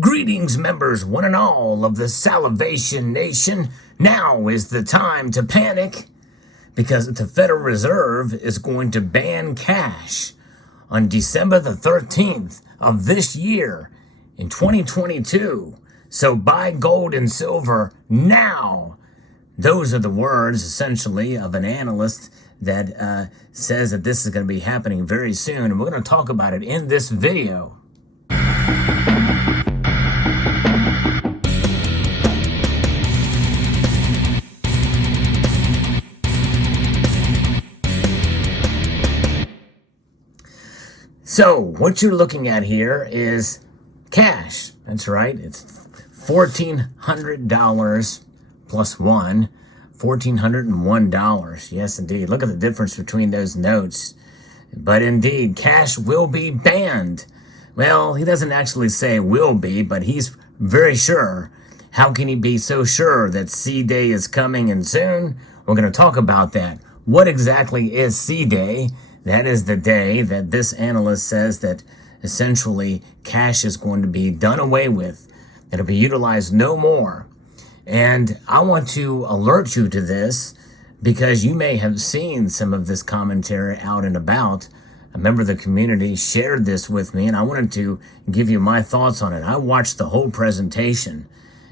Greetings, members, one and all of the Salivation Nation. Now is the time to panic because the Federal Reserve is going to ban cash on December the 13th of this year in 2022. So buy gold and silver now. Those are the words, essentially, of an analyst that says that this is going to be happening very soon. And we're going to talk about it in this video. So what you're looking at here is cash. That's right. It's $1,400 plus one, $1,401. Yes, indeed. Look at the difference between those notes. But indeed, cash will be banned. Well, he doesn't actually say will be, but he's very sure. How can he be so sure that C-Day is coming and soon? We're going to talk about that. What exactly is C-Day? That is the day that this analyst says that essentially cash is going to be done away with. It'll be utilized no more. And I want to alert you to this because you may have seen some of this commentary out and about. A member of the community shared this with me, and I wanted to give you my thoughts on it. I watched the whole presentation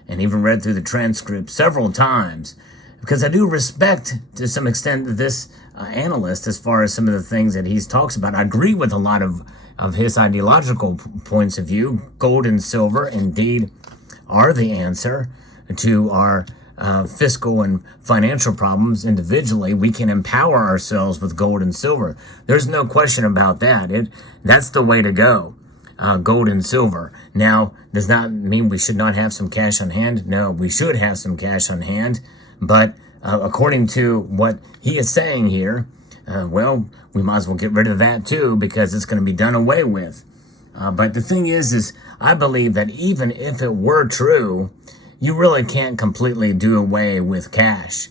and even read through the transcript several times because I do respect, to some extent, this analyst as far as some of the things that he talks about. I agree with a lot of his ideological points of view. Gold and silver, indeed, are the answer to our fiscal and financial problems individually. We can empower ourselves with gold and silver. There's no question about that. That's the way to go, gold and silver. Now, does that mean we should not have some cash on hand? No, we should have some cash on hand. But according to what he is saying here, well, we might as well get rid of that too because it's going to be done away with. But the thing is I believe that even if it were true, you really can't completely do away with cash.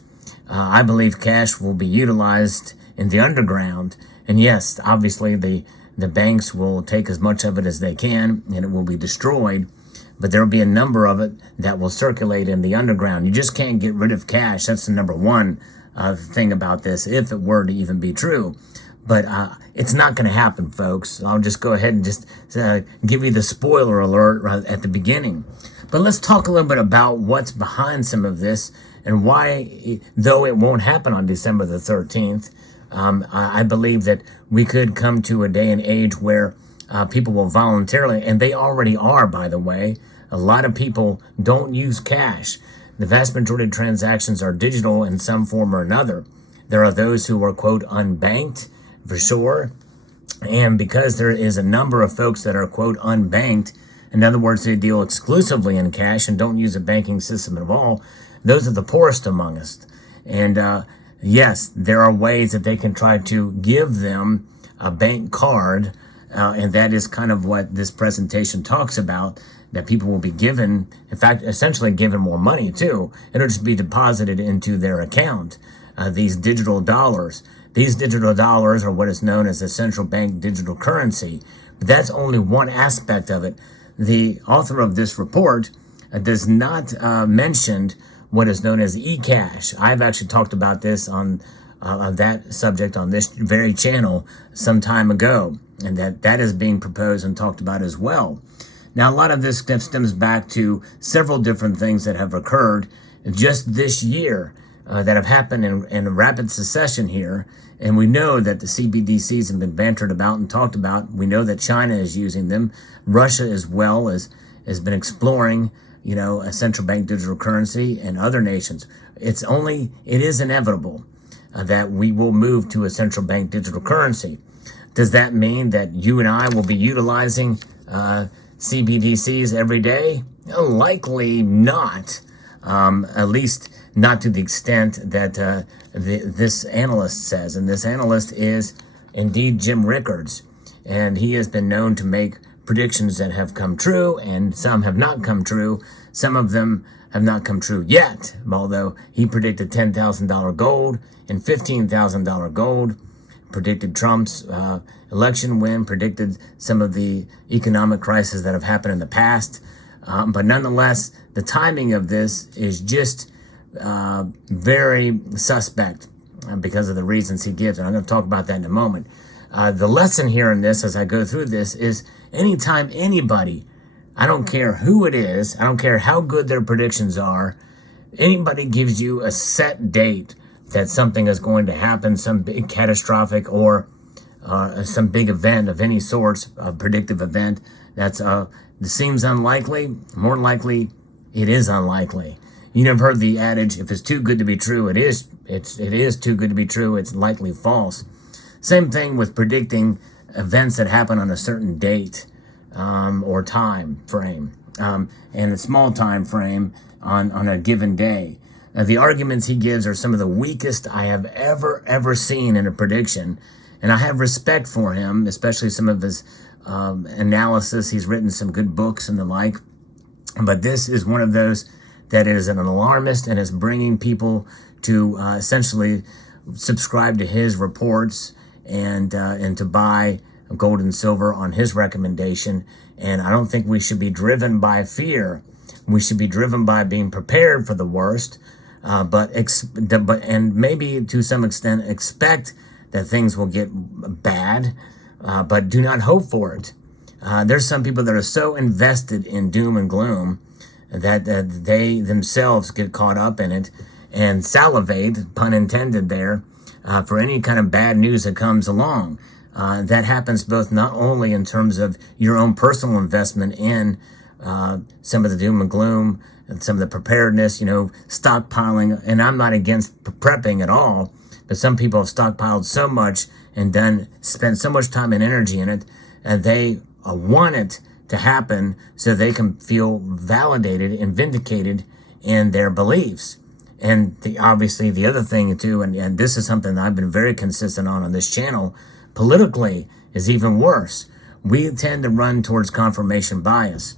I believe cash will be utilized in the underground. And yes, obviously the banks will take as much of it as they can and it will be destroyed. But there will be a number of it that will circulate in the underground. You just can't get rid of cash. That's the number one thing about this, if it were to even be true. But it's not going to happen, folks. I'll just go ahead and just give you the spoiler alert right at the beginning. But let's talk a little bit about what's behind some of this and why, though it won't happen on December the 13th, I believe that we could come to a day and age where people will voluntarily, and they already are, by the way. A lot of people don't use cash. The vast majority of transactions are digital in some form or another. There are those who are, quote, unbanked, for sure. And because there is a number of folks that are, quote, unbanked, in other words, they deal exclusively in cash and don't use a banking system at all, those are the poorest among us. And yes, there are ways that they can try to give them a bank card, and that is kind of what this presentation talks about, that people will be given, in fact, essentially given more money too. It'll just be deposited into their account, these digital dollars. These digital dollars are what is known as the central bank digital currency. But that's only one aspect of it. The author of this report does not mention what is known as e-cash. I've actually talked about this on that subject on this very channel some time ago, and that is being proposed and talked about as well. Now, a lot of this stems back to several different things that have occurred just this year that have happened in rapid succession here. And we know that the CBDCs have been bantered about and talked about. We know that China is using them. Russia as well has been exploring, a central bank digital currency, and other nations. It is inevitable that we will move to a central bank digital currency. Does that mean that you and I will be utilizing CBDCs every day? Likely not, at least not to the extent that this analyst says. And this analyst is indeed Jim Rickards. And he has been known to make predictions that have come true, and some have not come true. Some of them have not come true yet, although he predicted $10,000 gold and $15,000 gold, predicted Trump's election win, predicted some of the economic crises that have happened in the past. But nonetheless, the timing of this is just very suspect because of the reasons he gives. And I'm going to talk about that in a moment. The lesson here in this, as I go through this, is anytime anybody, I don't care who it is, I don't care how good their predictions are, anybody gives you a set date that something is going to happen, some big catastrophic or some big event of any sort, a predictive event that seems unlikely, more likely it is unlikely. You never heard the adage, if it's too good to be true, it is too good to be true, it's likely false. Same thing with predicting events that happen on a certain date or time frame, and a small time frame on a given day. Now, the arguments he gives are some of the weakest I have ever seen in a prediction, and I have respect for him, especially some of his analysis. He's written some good books and the like, but this is one of those that is an alarmist and is bringing people to essentially subscribe to his reports and to buy gold and silver on his recommendation. And I don't think we should be driven by fear. We should be driven by being prepared for the worst, and maybe to some extent expect that things will get bad, but do not hope for it. There's some people that are so invested in doom and gloom that they themselves get caught up in it and salivate, pun intended there, for any kind of bad news that comes along. That happens both not only in terms of your own personal investment in some of the doom and gloom and some of the preparedness, stockpiling, and I'm not against prepping at all, but some people have stockpiled so much and spent so much time and energy in it, and they want it to happen so they can feel validated and vindicated in their beliefs. And obviously the other thing too, and this is something that I've been very consistent on this channel, politically is even worse. We tend to run towards confirmation bias.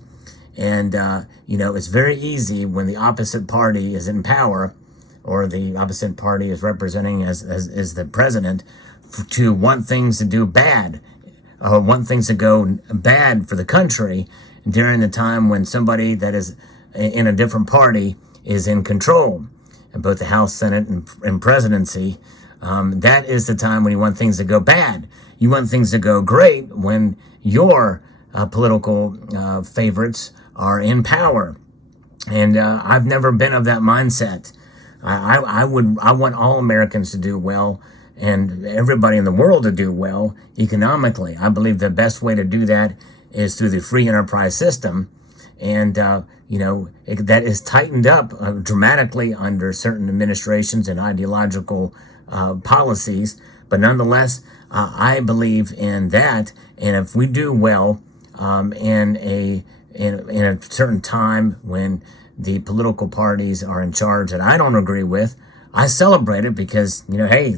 And, it's very easy when the opposite party is in power or the opposite party is representing as the president to want things to do bad or want things to go bad for the country during the time when somebody that is in a different party is in control in both the House, Senate, and presidency. That is the time when you want things to go bad. You want things to go great when your political favorites are in power. And I've never been of that mindset. I want all Americans to do well and everybody in the world to do well economically. I believe the best way to do that is through the free enterprise system. And, that is tightened up dramatically under certain administrations and ideological policies. But nonetheless, I believe in that. And if we do well in a certain time when the political parties are in charge that I don't agree with, I celebrate it because, hey,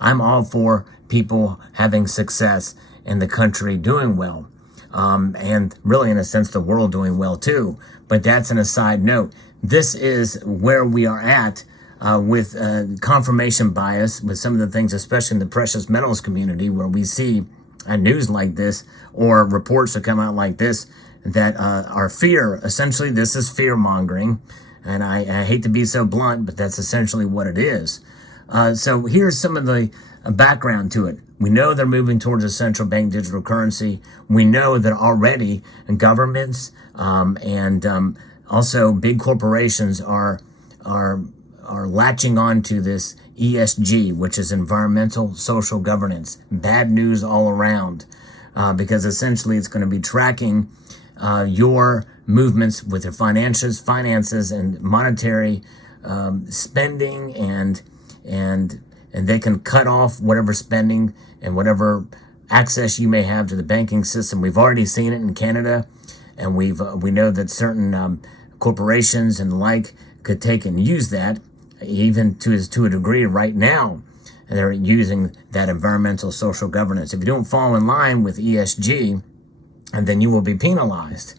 I'm all for people having success and the country doing well. And really, in a sense, the world doing well too. But that's an aside note. This is where we are at with confirmation bias, with some of the things, especially in the precious metals community, where we see news like this or reports that come out like this that are fear. Essentially, this is fear-mongering. And I hate to be so blunt, but that's essentially what it is. So here's some of the background to it. We know they're moving towards a central bank digital currency. We know that already governments and also big corporations are latching on to this ESG, which is environmental social governance. Bad news all around, because essentially it's going to be tracking your movements with your finances and monetary spending, and they can cut off whatever spending and whatever access you may have to the banking system. We've already seen it in Canada, and we know that certain corporations and the like could take and use that, even to a degree right now. And they're using that environmental social governance. If you don't fall in line with ESG, and then you will be penalized,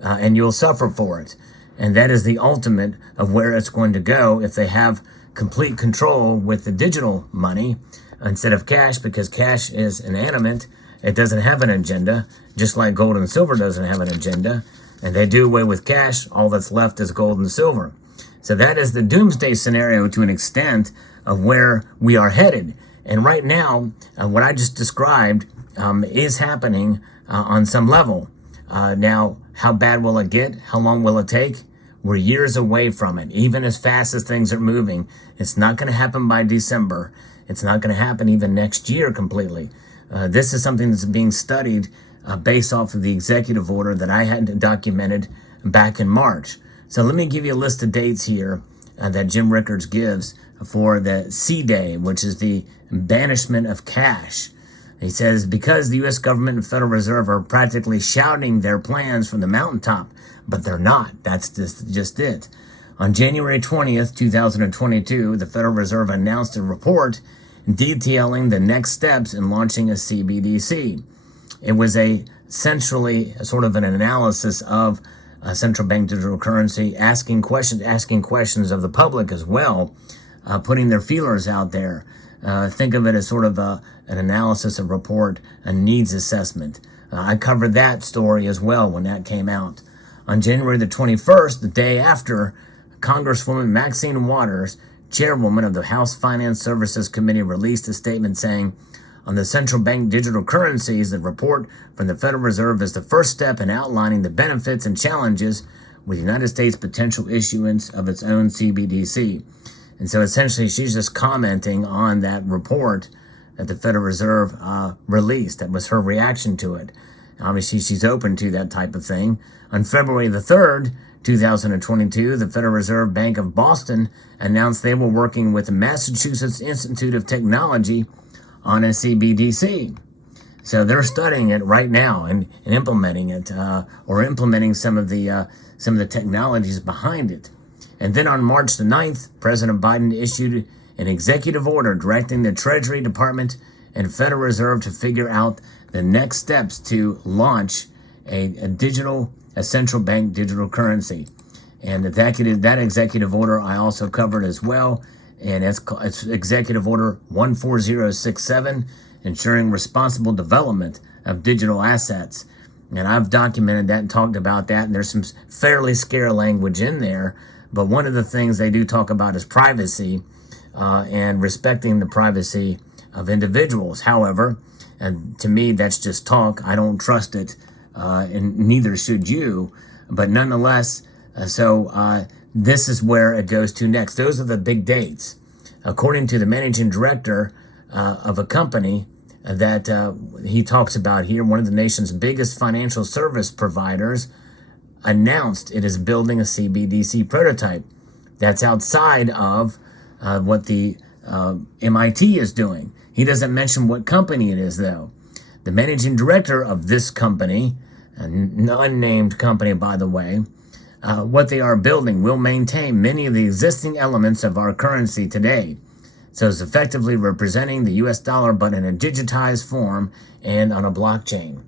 and you'll suffer for it. And that is the ultimate of where it's going to go if they have complete control with the digital money instead of cash, because cash is inanimate. It doesn't have an agenda, just like gold and silver doesn't have an agenda. and they do away with cash, all that's left is gold and silver. So that is the doomsday scenario to an extent of where we are headed. And right now, what I just described is happening on some level. Now, how bad will it get? How long will it take? We're years away from it. Even as fast as things are moving, it's not going to happen by December. It's not going to happen even next year completely. This is something that's being studied based off of the executive order that I had documented back in March. So let me give you a list of dates here that Jim Rickards gives for the C-Day, which is the banishment of cash. He says, because the U.S. government and Federal Reserve are practically shouting their plans from the mountaintop, but they're not. That's just it. On January 20th, 2022, the Federal Reserve announced a report detailing the next steps in launching a CBDC. It was essentially sort of an analysis of central bank digital currency, asking questions of the public as well, putting their feelers out there. Think of it as sort of an analysis, a report, a needs assessment. I covered that story as well when that came out. On January the 21st, the day after, Congresswoman Maxine Waters, chairwoman of the House Finance Services Committee, released a statement saying, on the central bank digital currencies, the report from the Federal Reserve is the first step in outlining the benefits and challenges with the United States' potential issuance of its own CBDC. And so essentially, she's just commenting on that report that the Federal Reserve released. That was her reaction to it. Obviously, she's open to that type of thing. On February the 3rd, 2022, the Federal Reserve Bank of Boston announced they were working with the Massachusetts Institute of Technology on a CBDC. So they're studying it right now and implementing it, or implementing some of the technologies behind it. And then on March the 9th, President Biden issued an executive order directing the Treasury Department and Federal Reserve to figure out the next steps to launch a central bank digital currency. And that executive order I also covered as well. And it's Executive Order 14067, ensuring responsible development of digital assets. And I've documented that and talked about that. And there's some fairly scary language in there. But one of the things they do talk about is privacy and respecting the privacy of individuals. However, and to me, that's just talk. I don't trust it, and neither should you. But nonetheless, this is where it goes to next. Those are the big dates. According to the managing director of a company that he talks about here, one of the nation's biggest financial service providers announced it is building a CBDC prototype. That's outside of what the MIT is doing. He doesn't mention what company it is, though. The managing director of this company, an unnamed company, by the way, what they are building will maintain many of the existing elements of our currency today. So it's effectively representing the US dollar, but in a digitized form and on a blockchain.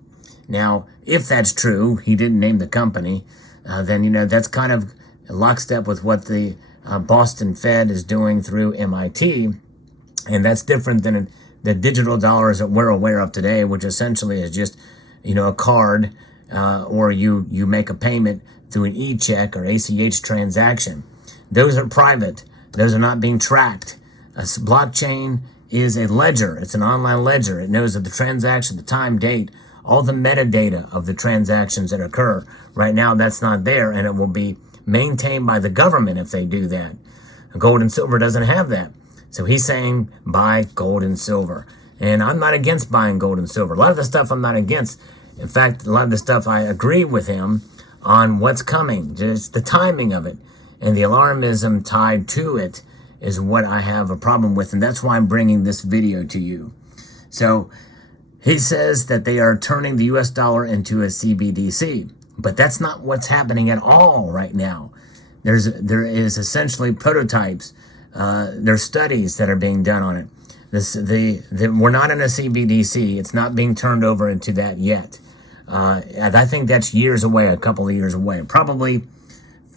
Now, if that's true, he didn't name the company, then, that's kind of lockstep with what the Boston Fed is doing through MIT. And that's different than the digital dollars that we're aware of today, which essentially is just, a card, or you make a payment through an e-check or ACH transaction. Those are private. Those are not being tracked. A blockchain is a ledger. It's an online ledger. It knows of the transaction, the time, date, all the metadata of the transactions that occur. Right now, that's not there, and it will be maintained by the government if they do that. Gold and silver doesn't have that. So he's saying buy gold and silver. And I'm not against buying gold and silver. A lot of the stuff I'm not against. In fact, a lot of the stuff I agree with him on what's coming, just the timing of it. And the alarmism tied to it is what I have a problem with. And that's why I'm bringing this video to you. So he says that they are turning the US dollar into a CBDC. But that's not what's happening at all right now. There is essentially prototypes. There's studies that are being done on it. We're not in a CBDC. It's not being turned over into that yet. And I think that's years away, a couple of years away, probably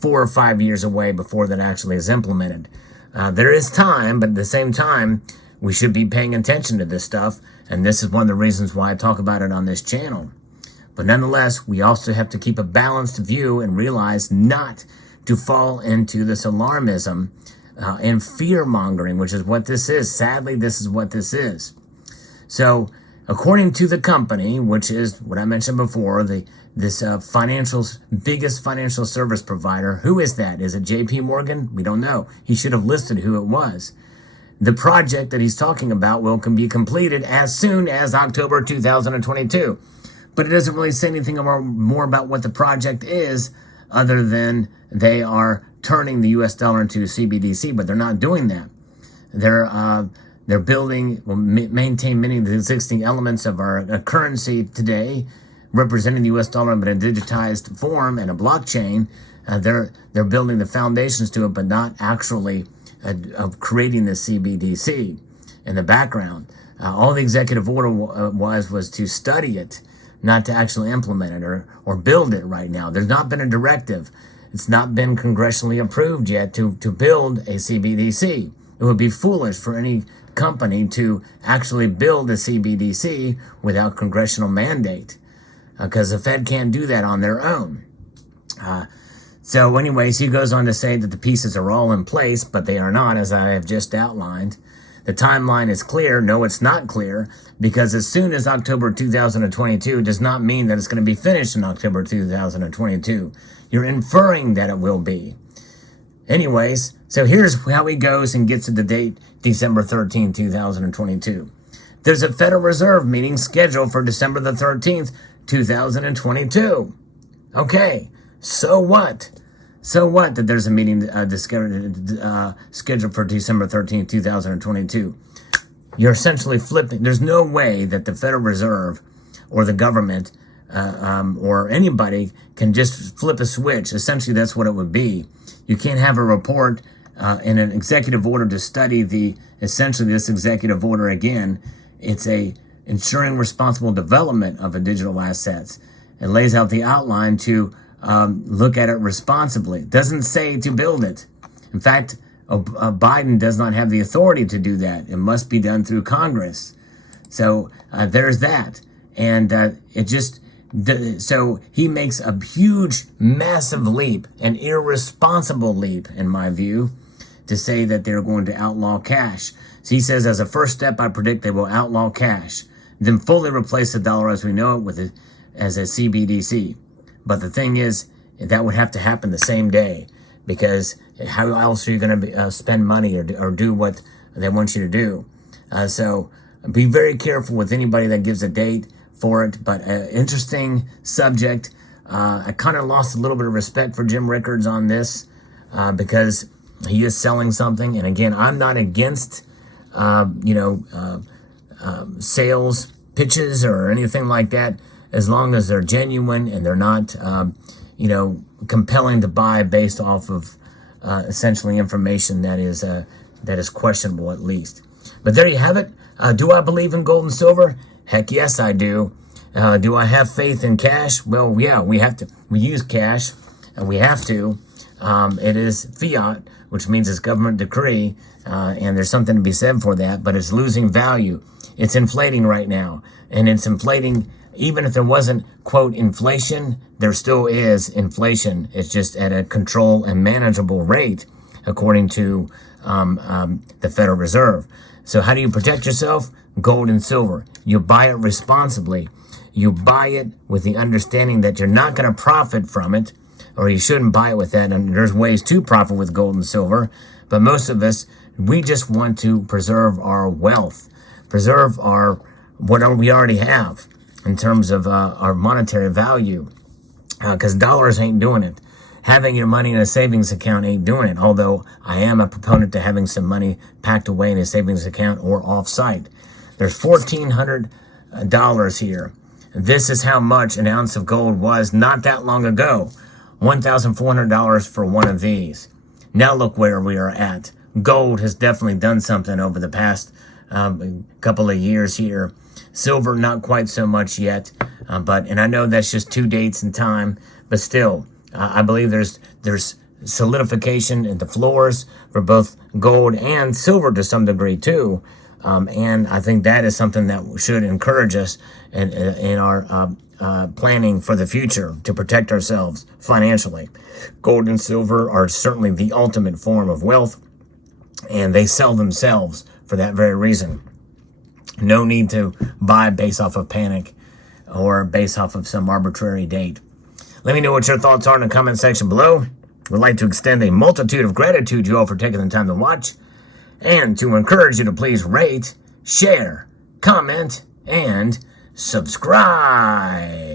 4 or 5 years away before that actually is implemented. There is time, but at the same time, we should be paying attention to this stuff. And this is one of the reasons why I talk about it on this channel. But nonetheless, we also have to keep a balanced view and realize not to fall into this alarmism and fear-mongering, which is what this is. Sadly, this is what this is. So, according to the company, which is what I mentioned before, this biggest financial service provider, who is that? Is it J.P. Morgan? We don't know. He should have listed who it was. The project that he's talking about will be completed as soon as October 2022. But it doesn't really say anything more about what the project is, other than they are turning the U.S. dollar into CBDC, but they're not doing that. They're building, will maintain many of the existing elements of our currency today, representing the U.S. dollar in a digitized form and a blockchain. They're building the foundations to it, but not actually of creating the CBDC in the background. All the executive order was to study it, not to actually implement it or build it right now. There's not been a directive. It's not been congressionally approved yet to build a CBDC. It would be foolish for any company to actually build a CBDC without congressional mandate, because the Fed can't do that on their own. So anyways, he goes on to say that the pieces are all in place, but they are not, as I have just outlined. The timeline is clear. No, it's not clear, because as soon as October 2022 does not mean that it's going to be finished in October 2022. You're inferring that it will be. Anyways, so here's how he goes and gets to the date, December 13, 2022. There's a Federal Reserve meeting scheduled for December the 13th, 2022. Okay, so what? So what that there's a meeting scheduled for December 13th, 2022? You're essentially flipping. There's no way that the Federal Reserve or the government or anybody can just flip a switch. Essentially, that's what it would be. You can't have a report in an executive order to study essentially this executive order again. It's a ensuring responsible development of a digital assets. It lays out the outline to look at it responsibly. It doesn't say to build it. In fact, Biden does not have the authority to do that. It must be done through Congress. So there's that. And so he makes a huge, massive leap, an irresponsible leap, in my view, to say that they're going to outlaw cash. So he says, as a first step, I predict they will outlaw cash, then fully replace the dollar as we know it as a CBDC. But the thing is, that would have to happen the same day, because how else are you going to spend money or do what they want you to do? So be very careful with anybody that gives a date for it. But interesting subject. I kind of lost a little bit of respect for Jim Rickards on this because he is selling something. And again, I'm not against sales pitches or anything like that, as long as they're genuine and they're not, compelling to buy based off of essentially information that is questionable at least. But there you have it. Do I believe in gold and silver? Heck yes, I do. Do I have faith in cash? Well, yeah, we use cash, and we have to. It is fiat, which means it's government decree, and there's something to be said for that, but it's losing value. It's inflating right now, and it's inflating. Even if there wasn't, quote, inflation, there still is inflation. It's just at a control and manageable rate, according to the Federal Reserve. So how do you protect yourself? Gold and silver. You buy it responsibly. You buy it with the understanding that you're not going to profit from it, or you shouldn't buy it with that. And there's ways to profit with gold and silver. But most of us, we just want to preserve our wealth, preserve what we already have in terms of our monetary value, because dollars ain't doing it. Having your money in a savings account ain't doing it, although I am a proponent to having some money packed away in a savings account or off-site. There's $1,400 here. This is how much an ounce of gold was not that long ago. $1,400 for one of these. Now look where we are at. Gold has definitely done something over the past couple of years here. Silver, not quite so much yet, and I know that's just 2 dates in time, but still, I believe there's solidification in the floors for both gold and silver to some degree too, and I think that is something that should encourage us in our planning for the future to protect ourselves financially. Gold and silver are certainly the ultimate form of wealth, and they sell themselves for that very reason. No need to buy based off of panic or based off of some arbitrary date. Let me know what your thoughts are in the comment section below. We'd like to extend a multitude of gratitude to you all for taking the time to watch, and to encourage you to please rate, share, comment, and subscribe.